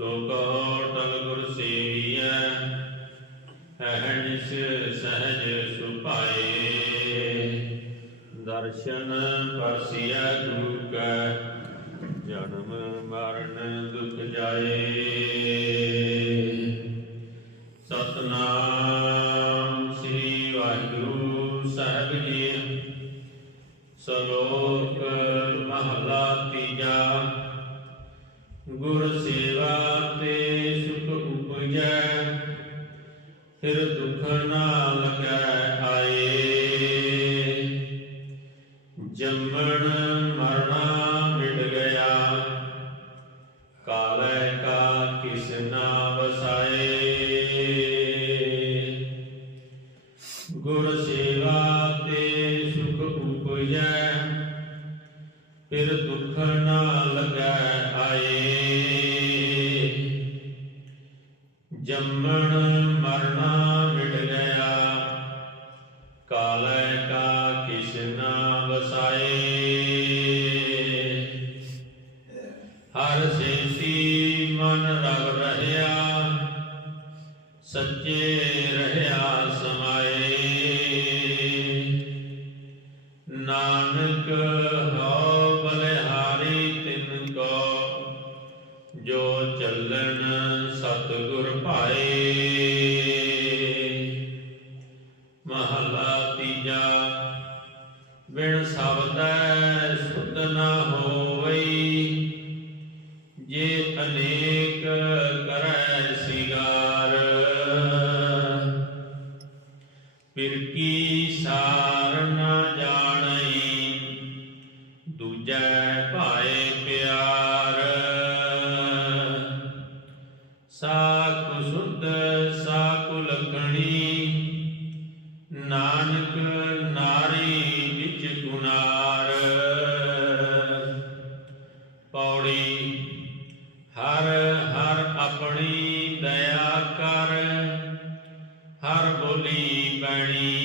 ਤੋ ਕਹੋ ਟਲ ਗੁਰ ਸੇਵੀਐ ਅਹਨਿਸ ਸਹਜ ਸੁਭਾਏ। ਦਰਸ਼ਨ ਪਰਸਿਆ ਗੁਰੂ ਜਨਮ ਮਰਨ ਦੁਖ ਜਾਏ। ਸਤਨਾਮ ਸ੍ਰੀ ਵਾਹਿਗੁਰੂ ਸਾਹਿਬ ਜੀ, ਸ਼ਲੋਕ ਮਹਲਾ ਤੀਜਾ, ਗੁਰ ਸੇਵਾ ਦੁੱਖ ਨਾ ਲੱਗੈ ਆਏ। ਜੰਮਣ ਮਰਨਾ ਮਿਟ ਗਿਆ। ਕਾਲੈ ਕਾ ਕਿਸ ਨਾ ਵਸਾਏ। ਗੁਰ ਸੇਵਾ ਤੇ ਸੁਖ ਉਪਜੈ, ਫਿਰ ਦੁੱਖ ਨਾ ਲੱਗੈ ਆਏ। ਜੰਮਣ ਮਰਨਾ ਮਿਟ ਗਿਆ। ਕਾਲੈ ਕਾ ਕਿਸ ਵਸਾਏ। ਹਰ ਸੇਤੀ ਮਨ ਰਵ ਰਹਿਆ, ਸੱਚੇ ਰਹਿਆ ਸਮਾਏ। ਨਾਨਕ ਹਉ ਬਲਿਹਾਰੀ ਤਿਨ ਕੋ, ਜੋ ਚੱਲਣ ਸਤਿਗੁਰ ਮਹਲਾ ਤੀਜਾ। ਬਿਨ ਸ਼ਬਦੈ ਸੁਧ ਨਾ ਹੋਵਈ, ਜੇ ਅਨੇਕ ਕਰੈ ਸਿਗਾਰ। ਫਿਰ ਕੀ ਸਾਰ ਨ ਜਾਣਈ, ਦੂਜੈ ਭਾਏ ਪਿਆਰ। ਸਾਕੁ ਸੁਧ ਸਾਕੁ ਲਖਣੀ ਦਇਆ ਕਰ, ਹਰ ਬੋਲੀ ਬਣੀ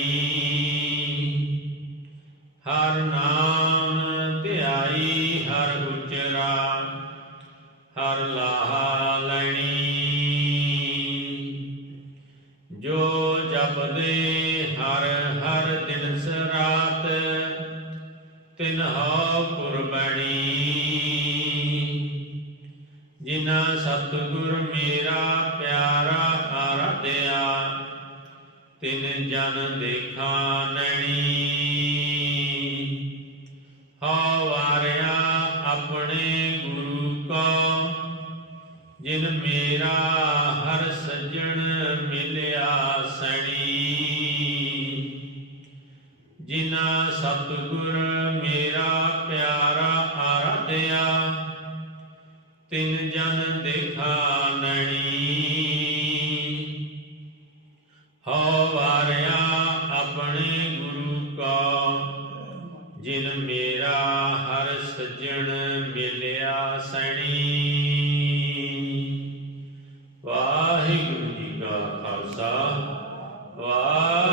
ਹਰ ਨਾਮ ਧਿਆਈ, ਹਰ ਉਚਰਾ, ਹਰ ਲਾਹਾ ਲੈਣੀ। ਜੋ ਜਪਦੇ ਹਰ ਹਰ ਦਿਨ ਸਰਾਤ, ਤਿਨ ਹਉ ਕੁਰਬਾਨੀ ਜਿਨਾ ਸਤਿਗੁਰ ਮੇਰਾ ਪਿਆਰਾ ਆਰਾਧਿਆ ਤਿਨ ਜਨ ਦੇਖਾ ਨੈਣੀ। ਹਉ ਵਾਰਿਆ ਆਪਣੇ ਗੁਰੂ ਕੋ, ਜਿਨ ਮੇਰਾ ਹਰ ਸੱਜਣ ਮਿਲਿਆ ਸਣੀ। ਜਿਨਾ ਸਤਿਗੁਰ ਮੇਰਾ ਪਿਆਰਾ ਆਰਾਧਿਆ ਤਿੰਨ ਜਨ ਦੇਖਾ ਨਣੀ। ਹਉ ਵਾਰਿਆ ਆਪਣੇ ਗੁਰੂ ਕਾ, ਜਿਨ ਮੇਰਾ ਹਰ ਸੱਜਣ ਮਿਲਿਆ ਸਣੀ। ਵਾਹਿਗੁਰੂ ਜੀ ਕਾ ਖਾਲਸਾ, ਵਾਹਿ